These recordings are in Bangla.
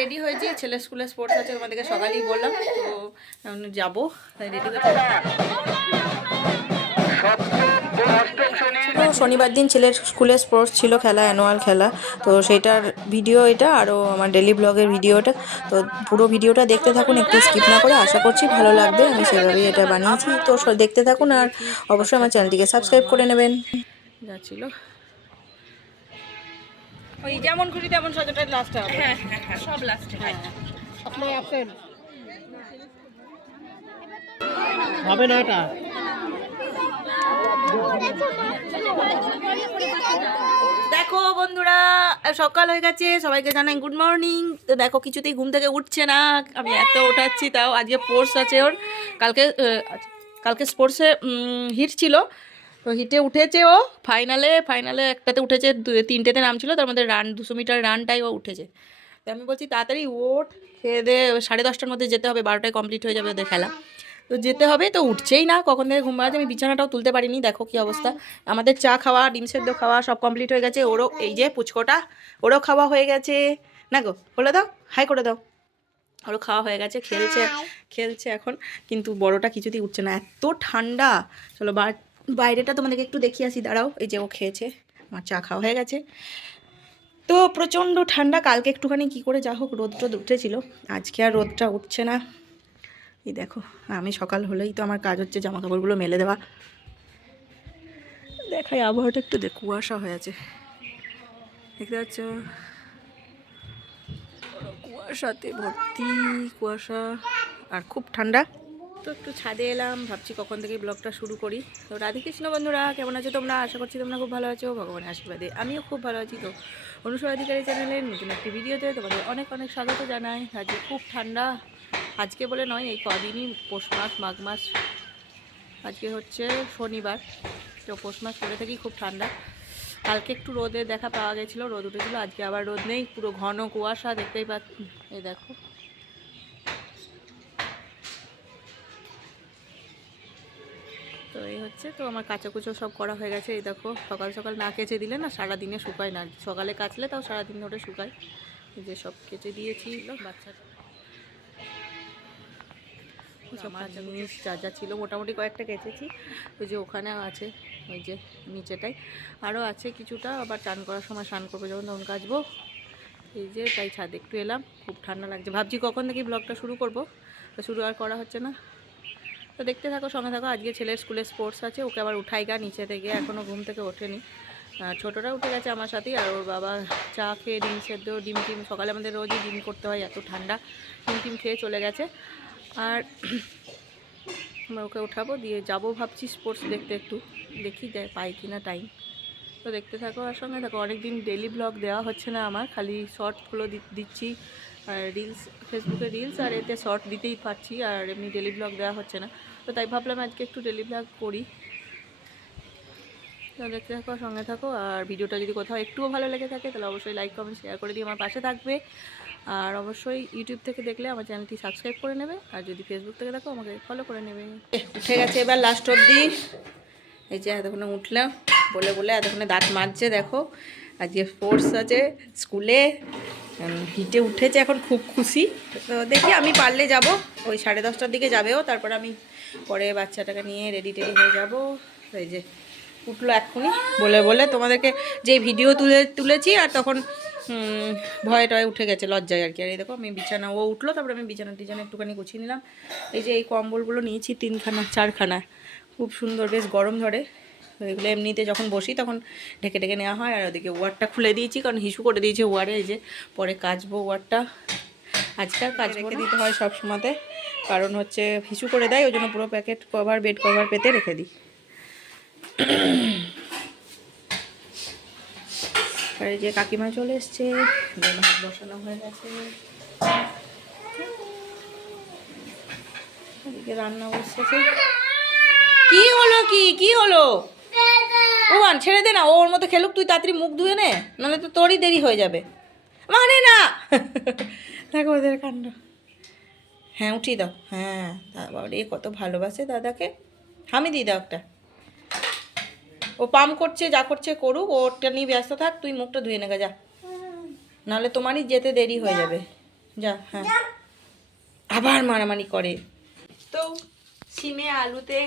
রেডি হয়েছি, ছেলের স্কুলে স্পোর্টস আছে, তোমাদেরকে সকালেই বললাম, তো যাবো, তাই রেডি হয়েছি। তো শনিবার দিন ছেলের স্কুলে স্পোর্টস ছিল, খেলা, অ্যানুয়াল খেলা, তো সেটার ভিডিও এটা, আরও আমার ডেলি ব্লগের ভিডিওটা। তো পুরো ভিডিওটা দেখতে থাকুন, একটু স্কিপ না করে, আশা করছি ভালো লাগবে। আমি সেভাবেই এটা বানিয়েছি, তো দেখতে থাকুন, আর অবশ্যই আমার চ্যানেলটিকে সাবস্ক্রাইব করে নেবেন। যা ছিল ওই যেমন খুশি তেমন সাজাটা লাস্টে হবে। হ্যাঁ হ্যাঁ হ্যাঁ, সব লাস্টে। হ্যাঁ আপনি আছেন হবে না এটা। দেখো বন্ধুরা, সকাল হয়ে গেছে, সবাইকে জানাই গুড মর্নিং। তো দেখো কিছুতেই ঘুম থেকে উঠছে না, আমি এত ওঠাচ্ছি, তাও আজকে স্পোর্টস আছে ওর। কালকে স্পোর্টসে হিট ছিল, তো হিটে উঠেছে ও। ফাইনালে একটাতে উঠেছে, তিনটেতে নাম ছিল, তার মধ্যে 200 মিটার রানটাই ও উঠেছে। তো আমি বলছি তাড়াতাড়ি ওঠ, খেয়ে দিয়ে 10:30টার মধ্যে যেতে হবে, 12টায় কমপ্লিট হয়ে যাবে ওদের খেলা। তো যেতে হবে, তো উঠছেই না, কখন থেকে ঘুম পাচ্ছে, আমি বিছানাটাও তুলতে পারিনি। দেখো কি অবস্থা। আমাদের চা খাওয়া, ডিম সেদ্ধ খাওয়া সব কমপ্লিট হয়ে গেছে। ওরও এই যে পুচকোটা, ওরও খাওয়া হয়ে গেছে। না গো, বলে দাও, হাই করে দাও। ওরও খাওয়া হয়ে গেছে, খেলছে এখন। কিন্তু বড়টা কিছুতেই উঠছে না, এত ঠান্ডা। চলো বাইরেটা তোমাদেরকে একটু দেখিয়ে আসি, দাঁড়াও। এই যে ও খেয়েছে, আমার চা খাওয়া হয়ে গেছে। তো প্রচণ্ড ঠান্ডা। কালকে একটুখানি কি করে যা হোক রোদ টোদ উঠেছিল, আজকে আর রোদটা উঠছে না। এই দেখো, আমি সকাল হলেই তো আমার কাজ হচ্ছে জামা কাপড়গুলো মেলে দেওয়া। দেখাই আবহাওয়াটা একটু, কুয়াশা হয়ে আছে, দেখতে পাচ্ছ, কুয়াশাতে ভর্তি, কুয়াশা আর খুব ঠান্ডা। তো একটু ছাদে এলাম, ভাবছি কখন থেকে ব্লগটা শুরু করি। তো রাধে কৃষ্ণ বন্ধুরা, কেমন আছো তোমরা? আশা করছি তোমরা খুব ভালো আছো, ভগবানের আশীর্বাদে আমিও খুব ভালো আছি। তো অনুসরা অধিকারী চ্যানেলের নতুন একটি ভিডিওতে তোমাদের অনেক অনেক স্বাগত জানাই। আজকে খুব ঠান্ডা, আজকে বলে নয়, এই কদিনই, পৌষ মাস, মাঘ মাস, আজকে হচ্ছে শনিবার, তো পৌষ মাস পরে থেকেই খুব ঠান্ডা। কালকে একটু রোদের দেখা পাওয়া গেছিলো, রোদ উঠেছিলো, আজকে আবার রোদ নেই, পুরো ঘন কুয়াশা, দেখতেই পাচ্ছি। এই দেখো, তো এই হচ্ছে। তো আমার কাচাকুচো সব করা হয়ে গেছে। এই দেখো, সকাল সকাল না কেচে দিলে না সারাদিনে শুকায় না, সকালে কাচলে তাও সারাদিন ধরে শুকায়। এই যে সব কেচে দিয়েছি, বাচ্চাটা আমার জিনিস যা যা ছিল মোটামুটি কয়েকটা কেচেছি। ওই যে ওখানে আছে, ওই যে নিচেটাই আরও আছে কিছুটা, আবার চান করার সময় স্নান করবো যখন, তখন কাচবো। এই যে তাই ছাদে একটু এলাম, খুব ঠান্ডা লাগছে। ভাবছি কখন থেকে ব্লগটা শুরু করব, তো শুরু আর করা হচ্ছে না। তো দেখতে থাকো, সঙ্গে থাকো। আজকে ছেলের স্কুলে স্পোর্টস আছে, ওকে আবার উঠাই গা নিচে থেকে, এখনও ঘুম থেকে ওঠেনি। ছোটোটা উঠে গেছে আমার সাথেই, আর ওর বাবা চা খেয়ে ডিম সেদ্ধ, ডিম টিম, সকালে আমাদের রোজই ডিম করতে হয়, এত ঠান্ডা, ডিম টিম খেয়ে চলে গেছে। আর আমরা ওকে উঠাবো, দিয়ে যাবো ভাবছি স্পোর্টস দেখতে, একটু দেখি পাই কিনা টাইম। তো দেখতে থাকো আর সঙ্গে থাকো। অনেকদিন ডেলি ব্লগ দেওয়া হচ্ছে না আমার, খালি শর্টগুলো দিচ্ছি, আর রিলস, ফেসবুকে রিলস, আর এতে শর্ট দিতেই পারছি, আর এমনি ডেলি ব্লগ দেওয়া হচ্ছে না। তো তাই ভাবলাম আজকে একটু ডেলি ব্লগ করি। তো দেখতে থাকো, সঙ্গে থাকো। আর ভিডিওটা যদি কোথাও একটুও ভালো লেগে থাকে তাহলে অবশ্যই লাইক কমেন্ট শেয়ার করে দিয়ে আমার পাশে থাকবে। আর অবশ্যই ইউটিউব থেকে দেখলে আমার চ্যানেলটি সাবস্ক্রাইব করে নেবে, আর যদি ফেসবুক থেকে দেখো আমাকে ফলো করে নেবে। উঠে গেছে এবার লাস্ট অবধি। এই যে এতক্ষণে উঠলাম, বলে বলে এতক্ষণে দাঁত মাজছে। দেখো আজকে স্পোর্টস আছে স্কুলে, হিটে উঠেছে, এখন খুব খুশি। তো দেখি আমি পারলে যাব, ওই 10:30টার দিকে যাবেও, তারপর আমি পরে বাচ্চাটাকে নিয়ে রেডি টেডি হয়ে যাব। এই যে উঠলো এক্ষুনি, বলে বলে তোমাদেরকে যে ভিডিও তুলেছি, আর তখন ভয়ে টয়ে উঠে গেছে, লজ্জায় আর কি। আর এই দেখো, আমি বিছানা, ও উঠলো, তারপরে আমি বিছানা টিছানা একটুখানি গুছিয়ে নিলাম। এই যে এই কম্বলগুলো নিয়েছি 3খানা 4খানা, খুব সুন্দর, বেশ গরম ধরে। তো এগুলো এমনিতে যখন বসি তখন ঢেকে ঢেকে নেওয়া হয়। আর ওদিকে ওয়ারটা খুলে দিয়েছি, কারণ হিসু করে দিয়েছে ওয়ারে। এই যে পরে কাচবো ওয়ারটা, আজকাল কাজ রেখে দিতে হয় সব সময়তে, কারণ হচ্ছে হিসু করে দেয়, ওই জন্য পুরো প্যাকেট কভার, বেড কভার পেতে রেখে দিই। আর এই যে কাকিমা চলে এসছে, ভাত বসানো হয়ে গেছে, এদিকে রান্না বসেছে। কি হলো, কি হলো? ও ছেড়ে দে না, ওর মতো খেলুক, তুই তাড়াতাড়ি মুখ ধুয়ে নে, নাহলে তো তোরই দেরি হয়ে যাবে। মানে না দেখো ওদের কাণ্ড। হ্যাঁ উঠিয়ে দাও, হ্যাঁ বাবা রে, কত ভালোবাসে দাদাকে। আমি দিয়ে দাও একটা, ও পাম করছে, যা করছে করুক, ওটা নিয়ে ব্যস্ত থাক, তুই মুখটা ধুয়ে নেগা যা, নাহলে তোমারই যেতে দেরি হয়ে যাবে। যা। হ্যাঁ, আবার মারামারি করে। তো সিমে আলুতে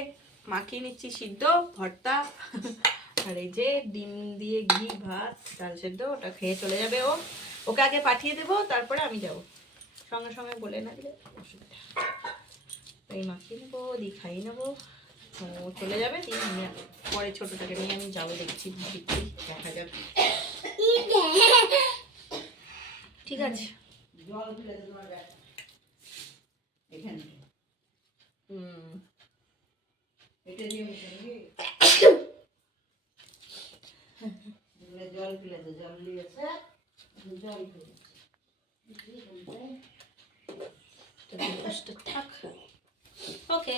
মাখিয়ে নিচ্ছি সিদ্ধ ভর্তা, আর এই যে ডিম দিয়ে ঘি ভাত ডাল সেদ্ধ, ওটা খেয়ে চলে যাবে ও। ওকে আগে পাঠিয়ে দেবো, তারপরে আমি যাব। সঙ্গে সঙ্গে বলে না দিলে অসুবিধা। এই মাখিয়ে নেবো, দিয়ে খাইয়ে নেবো, ও চলে যাবে। দিয়ে নিয়ে পরে ছোটোটাকে নিয়ে আমি যাবো, দেখছি দেখছি দেখা যাবে। ঠিক আছে। জল ফেলেছে, জল দিয়েছে, জল ফেলেছে থাক। ওকে,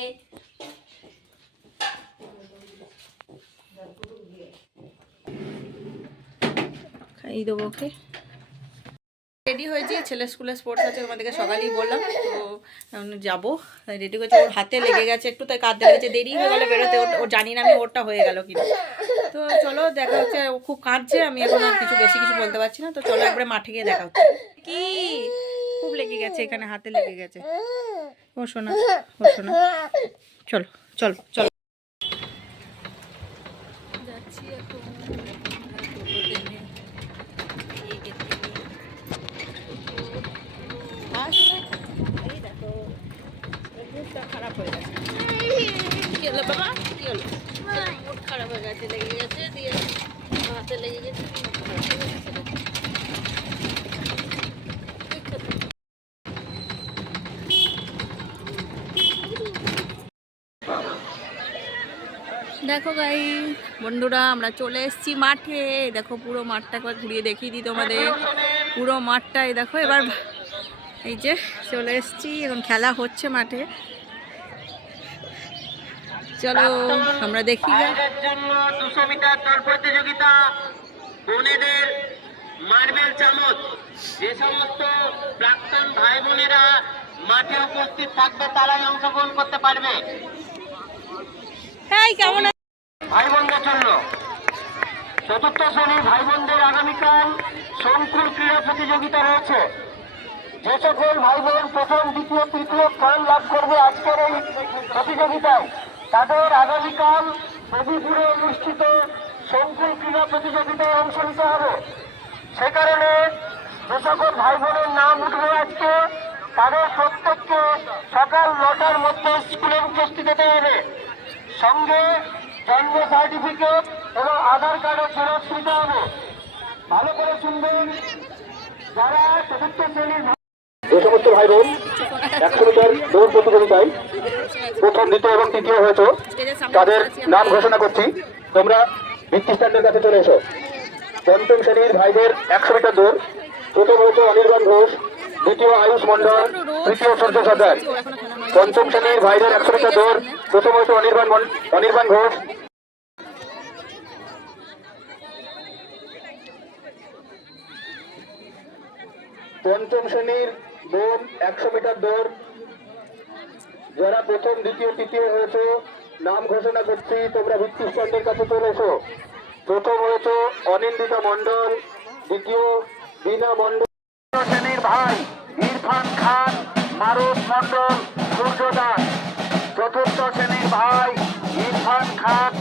খাইয়ে দেবো ওকে। রেডি হয়েছি, ছেলে স্কুলে স্পোর্টস আছে, আমাদেরকে সকালেই বললাম, তো যাবো। রেডি হয়েছে, ওর হাতে লেগে গেছে একটু, তাই কাঁদতে লেগেছে, দেরি হয়ে গেলো বেরোতে। ও জানি না আমি ওরটা হয়ে গেল কিনা। তো চলো দেখা হচ্ছে, ও খুব কাঁদছে, আমি এখন আর বেশি কিছু বলতে পারছি না। তো চলো একবারে মাঠে গিয়ে দেখা হচ্ছে। কি খুব লেগে গেছে এখানে, হাতে লেগে গেছে। ও শোনা, ও শোনা, চলো চলো চলো। যাচ্ছি এখন খারাপ হয়ে গেছে। কি হলো বাবা, কি হলো? মুড খারাপ হয়ে গেছে, লেগে গেছে, দিয়ে হাতে লেগে গেছে। দেখো গাই বন্ধুরা, আমরা চলে এসেছি মাঠে। দেখো পুরো মাঠটা একবার ঘুরিয়ে দেখিয়ে দিই তোমাদের, পুরো মাঠটাই দেখো। এবার এই যে চলে এসেছি, এখন খেলা হচ্ছে মাঠে। চলো আমরা দেখি। জন্য 200 মিটার দৌড় প্রতিযোগিতা, বোনেদের মার্বেল চামচ। যে সমস্ত প্রাক্তন ভাই বোনেরা মাঠে উপস্থিত থাকবে তারাই অংশগ্রহণ করতে পারবে। কেমন ভাই বোনদের জন্য চতুর্থ শ্রেণীর ভাই বোনদের আগামীকাল শঙ্কুর ক্রীড়া প্রতিযোগিতা রয়েছে। যে সকল ভাই বোন প্রথম দ্বিতীয় তৃতীয় স্থান লাভ করবে আজকের এই প্রতিযোগিতায়, তাদের আগামীকাল দেবীপুরে অনুষ্ঠিত শঙ্কুর ক্রীড়া প্রতিযোগিতায় অংশ নিতে হবে। সে কারণে যে সকল ভাই বোনের নাম উঠবে আজকে, তাদের প্রত্যেককে সকাল 9টার মধ্যে স্কুলে উপস্থিত হতে হবে। সঙ্গে জন্ম সার্টিফিকেট এবং আধার কার্ডের জেরক্স নিতে হবে। ভালো করে শুনবেন, যারা চতুর্থ শ্রেণীর যে সমস্ত ভাই বোন 100 মিটার দৌড় প্রতিযোগিতায় প্রথম দ্বিতীয় এবং তৃতীয় হয়েছে, তাদের নাম ঘোষণা করছি। তোমরা ভিত্তি স্ট্যান্ডের কাছে চলে এসো। পঞ্চম শ্রেণীর ভাইদের 100 মিটার দৌড়, প্রথম হয়েছে অনির্বাণ ঘোষ, দ্বিতীয় আয়ুষ মন্ডল, তৃতীয় সূর্য সরকার। পঞ্চম শ্রেণীর ভাইদের 100 মিটার দৌড়, প্রথম হয়েছে অনির্বাণ ঘোষ। পঞ্চম শ্রেণীর বোন 100 মিটার দৌড়, যারা প্রথম দ্বিতীয় তৃতীয় হয়েছে নাম ঘোষণা করছি। তোমরা ভিত্তি স্ট্যান্ডের কাছে চলে এসো। প্রথম হয়েছে অনিন্দিতা মন্ডল, দ্বিতীয় বিনা মন্ডল। শ্রেণীর ভাই ইরফান খান, মারুফ মন্ডল, সূর্য দাস। চতুর্থ শ্রেণীর ভাই ইরফান খান,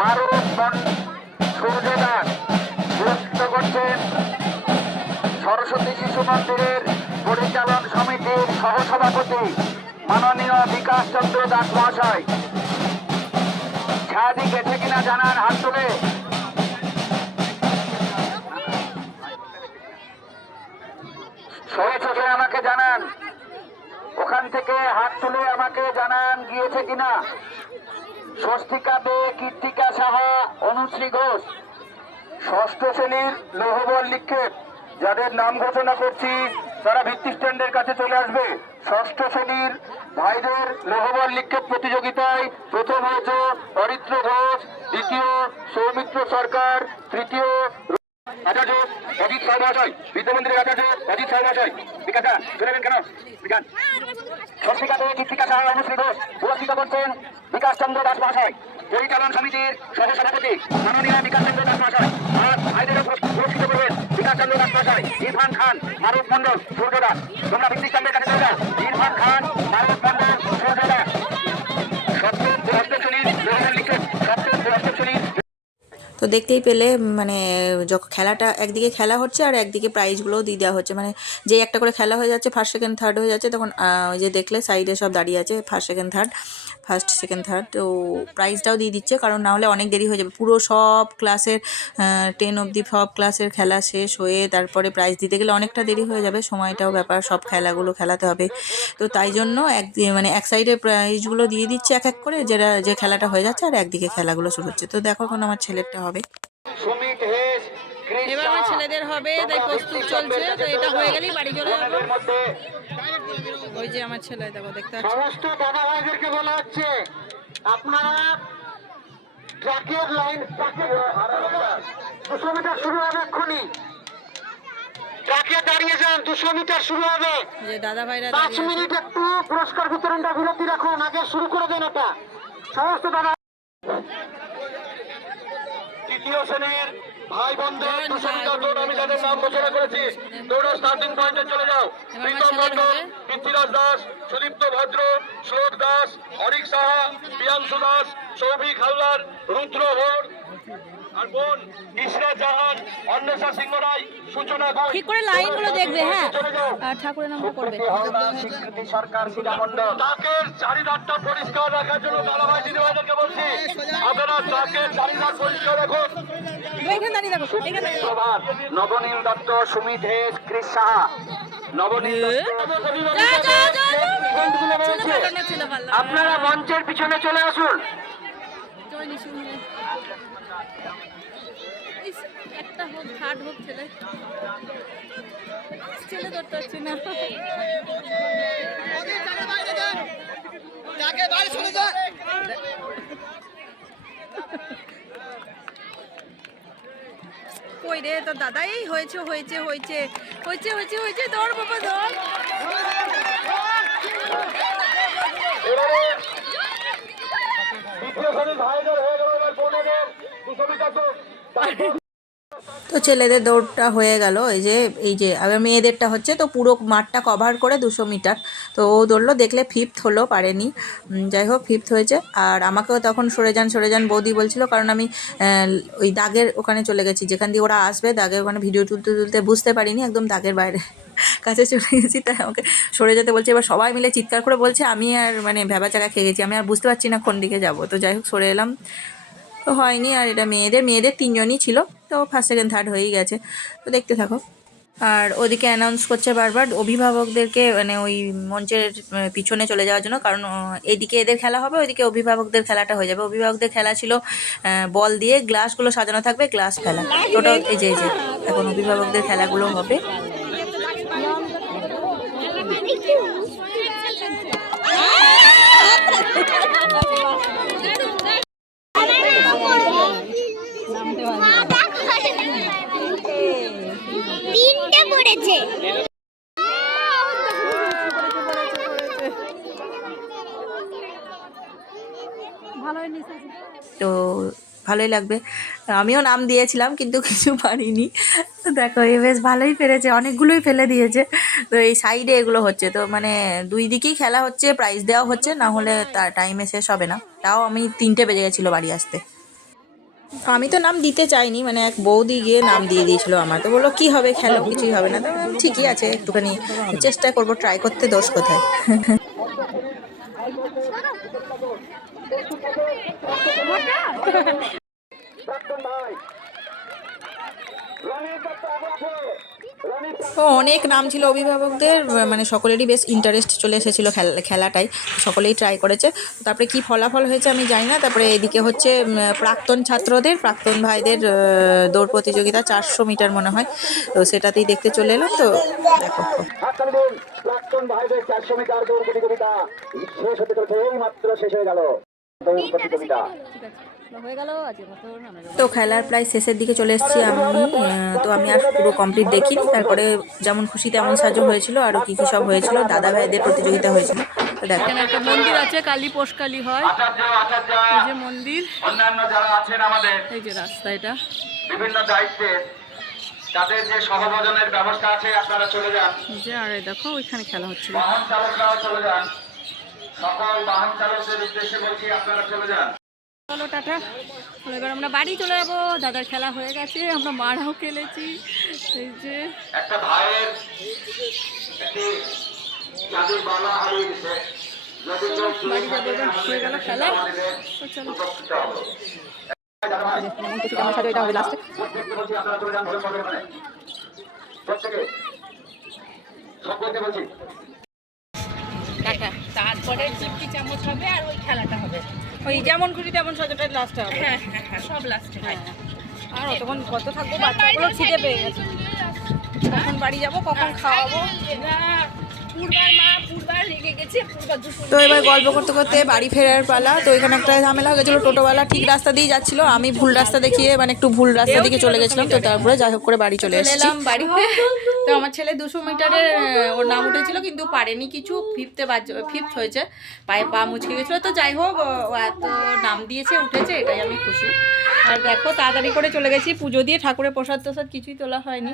মারুফ সূর্য দাস। পুরস্কৃত করছেন সরস্বতী শিশু মন্দিরের পরিচালন সমিতির সহসভাপতি মাননীয় বিকাশ চন্দ্র দাস মহাশয়। ছাদি গেছে কিনা জানান, হাত তুলে। সরে চোখে আমাকে জানান, ওখান থেকে হাত তুলে আমাকে জানান গিয়েছে কিনা। স্বস্তিকা দে, কীর্তিকা সাহা, অনুশ্রী ঘোষ। ষষ্ঠ শ্রেণীর লৌহবল নিক্ষেপ, যাদের নাম ঘোষণা করছি তারা ভিত্তি স্ট্যান্ডের কাছে চলে আসবে। ষষ্ঠ শ্রেণীর ভাইদের লৌহবল নিক্ষেপ প্রতিযোগিতায় প্রথম হয়েছে অরিত্র ঘোষ, দ্বিতীয় সৌমিত্র সরকার, তৃতীয় আচার্য অজিত সাউ মহাশয়, বিদ্যামন্দিরের আচার্য অজিত সাউ মহাশয়। বিকাশা শুনেবেন কেন বিজ্ঞান। স্বস্তিকা দে, কীর্তিকা সাহা, অনুশ্রী ঘোষ। পুরস্কৃত করছেন বিকাশ চন্দ্র দাস মহাশয়, পরিচালন সমিতির সহসভাপতি মাননীয় বিকাশ চন্দ্র দাস মহাশয়। আর ভাইদেরও পুরস্কৃত করবেন বিকাশ চন্দ্র দাস মশাই, ইরফান খান, মারুফ মন্ডল, সূর্যদাস। তোমরা ভিত্তিক চন্দ্রের কাছে চলে যাও। ইরফান খান, মারুফ মন্ডল, সূর্যদাস। সপ্তম চূড়ান্ত শ্রেণীর রোহিণী লিখেন, সপ্তম চূড়ান্ত শ্রেণীর। তো দেখতেই পেলে মানে যখন খেলাটা একদিকে খেলা হচ্ছে আর একদিকে প্রাইজগুলোও দিয়ে দেওয়া হচ্ছে, মানে যে একটা করে খেলা হয়ে যাচ্ছে, ফার্স্ট সেকেন্ড থার্ড হয়ে যাচ্ছে, তখন ওই যে দেখলে সাইডে সব দাঁড়িয়ে আছে ফার্স্ট সেকেন্ড থার্ড, তো প্রাইজটাও দিয়ে দিচ্ছে, কারণ না হলে অনেক দেরি হয়ে যাবে। পুরো সব ক্লাসের 10 অবধি সব ক্লাসের খেলা শেষ হয়ে তারপরে প্রাইজ দিতে গেলে অনেকটা দেরি হয়ে যাবে, সময়টাও ব্যাপার, সব খেলাগুলো খেলাতে হবে। তো তাই জন্য মানে এক সাইডে প্রাইজগুলো দিয়ে দিচ্ছে এক এক করে, যে খেলাটা হয়ে যাচ্ছে, আর একদিকে খেলাগুলো শুরু হচ্ছে। তো দেখো এখন আমার ছেলেরটা হবে, সুমিত হেস, এবার আমার ছেলেদের হবে, তাই প্রস্তুত চলছে। তো এটা হয়ে গেলেই বাড়ি চলে যাবো। ওই যে আমার ছেলে, দেখো দেখতে পাচ্ছি। সমস্ত দাদা ভাইদেরকে বলা হচ্ছে আপনারা ট্র্যাকের লাইন 200 মিটার শুরু হবে এক্ষুনি। ট্র্যাকে দাঁড়িয়ে যান, 200 মিটার শুরু হবে। যে দাদা ভাইরা 5 মিনিট একটু পুরস্কার বিতরণটা বিরতি রাখুন, আগে শুরু করে দেন এটা। সমস্ত দাদা তৃতীয় শ্রেণীর ভাই বোনদের 200 মিটার দৌড়, আমি যাদের নাম ঘোষণা করেছি, দৌড়ের স্টার্টিং পয়েন্টে চলে যাও। প্রীতম মন্ডল, পৃথ্বীরাজ দাস, সুদীপ্ত ভদ্র, শ্লোক দাস, অরিক সাহা, প্রিয়াংশু দাস, সৌভিক হালদার, রুদ্র হোর, আর বোন ইসরা জাহান, অন্বেষা সিংহ রায়, সূচনা ঘোষ। ঠিক করে লাইনগুলো দেখবে, হ্যাঁ, আর ঠাকুরের নামটা করবে। স্বীকৃতি সরকার সীতামণ্ডল। ট্রাকের চারিধারটা পরিষ্কার রাখার জন্য দাদাভাই দিদিভাইদেরকে বলছি, আপনারা ট্রাকের চারিধার পরিষ্কার রাখুন। প্রভাত, নবনীল দত্ত, সুমিত হেস, ক্রিস সাহা, নবনীল আপনারা মঞ্চের পিছনে চলে আসুন। একটা হোক, থার্ড হোক, ছেলে ধরতে পারছি না। কই রে তোর দাদা? এই হয়েছে হয়েছে হয়েছে হয়েছে হয়েছে হয়েছে, দৌড় বাবা দৌড়। তো ছেলেদের দৌড়টা হয়ে গেল, এই যে আবার মেয়েদেরটা হচ্ছে। তো পুরো মাঠটা কভার করে 200 মিটার। তো ও দৌড়লো, দেখলে 5th হলো, পারেনি, যাই হোক 5th হয়েছে। আর আমাকেও তখন সরে যান বৌদি বলছিল, কারণ আমি ওই দাগের ওখানে চলে গেছি, যেখান দিয়ে ওরা আসবে, দাগের ওখানে ভিডিও তুলতে বুঝতে পারিনি, একদম দাগের বাইরে কাছে চলে গেছি, তাই আমাকে সরে যেতে বলছে। এবার সবাই মিলে চিৎকার করে বলছে, আমি আর মানে ভ্যাবা চাকা খেয়ে গেছি, আমি আর বুঝতে পারছি না কোন দিকে যাবো। তো যাই হোক সরে এলাম, তো হয়নি। আর এটা মেয়েদের 3 জনই ছিল, তো ফার্স্ট সেকেন্ড থার্ড হয়েই গেছে। তো দেখতে থাকো। আর ওদিকে অ্যানাউন্স করছে বারবার অভিভাবকদেরকে, মানে ওই মঞ্চের পিছনে চলে যাওয়ার জন্য, কারণ এদিকে এদের খেলা হবে, ওইদিকে অভিভাবকদের খেলাটা হয়ে যাবে। অভিভাবকদের খেলা ছিল বল দিয়ে গ্লাসগুলো সাজানো থাকবে, গ্লাস খেলা। ওটা এই যে এখন অভিভাবকদের খেলাগুলো হবে। তিনটে পড়েছে। তো ভালোই লাগবে। আমিও নাম দিয়েছিলাম কিন্তু কিছু পারিনি। তো দেখো এ বেশ ভালোই পেরেছে, অনেকগুলোই ফেলে দিয়েছে। তো এই সাইডে এগুলো হচ্ছে, তো মানে দুই দিকেই খেলা হচ্ছে, প্রাইজ দেওয়া হচ্ছে, না হলে তার টাইমে শেষ হবে না। তাও আমি 3টে বেজে গেছিলো বাড়ি আসতে। আমি তো নাম দিতে চাইনি, মানে এক বৌদি গিয়ে নাম দিয়ে দিয়েছিল আমার। তো বললো কী হবে, খেলো, কিছুই হবে না। তো ঠিকই আছে, একটুখানি চেষ্টা করবো, ট্রাই করতে দোষ কোথায়। তো অনেক নাম ছিল অভিভাবকদের, মানে সকলেরই বেশ ইন্টারেস্ট চলে এসেছিলো খেলাটাই, সকলেই ট্রাই করেছে। তারপরে কি ফলাফল হয়েছে আমি জানি না। তারপরে এদিকে হচ্ছে প্রাক্তন ভাইদের দৌড় প্রতিযোগিতা 400 মিটার মনে হয়, তো সেটাতেই দেখতে চলে এলাম। তো দেখো প্রাক্তন ভাইদের 400 মিটার দৌড় প্রতিযোগিতা শেষ হতে চলেছে, এই মাত্র শেষ হয়ে গেল দৌড় প্রতিযোগিতা। তো খেলার প্রায় শেষের দিকে চলে এসেছি আমি। তো আমি আর পুরো কমপ্লিট দেখিনি। তারপরে যেমন খুশি তেমন সাজো হয়েছিল, আরও কী কী সব হয়েছিল, দাদা ভাইদের প্রতিযোগিতা হয়েছিল। তো দেখো এখানে একটা মন্দির আছে, কালী পোষকালী হয়, এই যে মন্দির, অন্যান্য যারা আছেন আমাদের এই যে রাস্তা, এটা বিভিন্ন দায়িত্বে তাদের যে সহভোজনের ব্যবস্থা আছে আপনারা চলে যান। যে আর এই দেখো ওইখানে খেলা হচ্ছিল। বাহন চালকরাও চলে যান। সকল বাহন চালকদের উদ্দেশ্যে বলছি আপনারা চলে যান। চলো টাটা। এবার আমরা বাড়ি চলে যাবো। দাদার খেলা হয়ে গেছে, আমরা মারাও খেলেছি। এই যে একটা ভাইয়ের একটি জাদুর বালা হারিয়ে গেছে। যদি কেউ বাড়ি যাবো, এবার হয়ে গেল খেলা। তো চলো উপস্থিত হবো। আমার সাথে এটা হবে লাস্টে। বলছি আপনারা চলে যান। ভালো করবেন ওখানে। প্রত্যেকে সকলকে বলছি টাটা। তারপরে চিমটি চামচ হবে আর ওই খেলাটা হবে। ওই যেমন খুশি তেমন সজটা লাস্টে হবে। হ্যাঁ হ্যাঁ হ্যাঁ, সব লাস্টে হয়। আর অতক্ষণ কত থাকবো, বাচ্চাগুলো খিদে পেয়ে গেছে। কখন বাড়ি যাবো, কখন খাওয়াবো। পূর্বার রেগে গেছে, পূর্বা দুপুর তো এবার গল্প করতে করতে বাড়ি ফেরার পালা। তো এখানে একটা ঝামেলা হয়ে গেছিলো, টোটোওয়ালা ঠিক রাস্তা দিয়ে যাচ্ছিল, আমি ভুল রাস্তা দেখিয়ে মানে একটু ভুল রাস্তা দিকে চলে গেছিলাম। তো তারপরে যাই হোক করে বাড়ি চলে এলাম বাড়িতে। তো আমার ছেলে 200 মিটারের ওর নাম উঠেছিল, কিন্তু পারেনি কিছু, ফিফথ হয়েছে, পায়ে পা মুচকে গেছিলো। তো যাই হোক ও এত নাম দিয়েছে, উঠেছে, এটাই আমি খুশি। আর দেখো তাড়াতাড়ি করে চলে গেছি, পুজো দিয়ে ঠাকুরের প্রসাদ টোসাদ কিছুই তোলা হয়নি।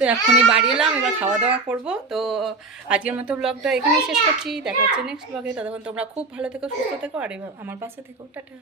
তো এখনই বাড়ি এলাম, এবার খাওয়া দাওয়া করবো। তো আজকের মতো ব্লগটা এখানেই শেষ করছি। দেখা হচ্ছে নেক্সট ব্লগে। ততক্ষণ তোমরা খুব ভালো থেকো, সুস্থ থেকো, আর এবার আমার পাশে থেকো। টাটা।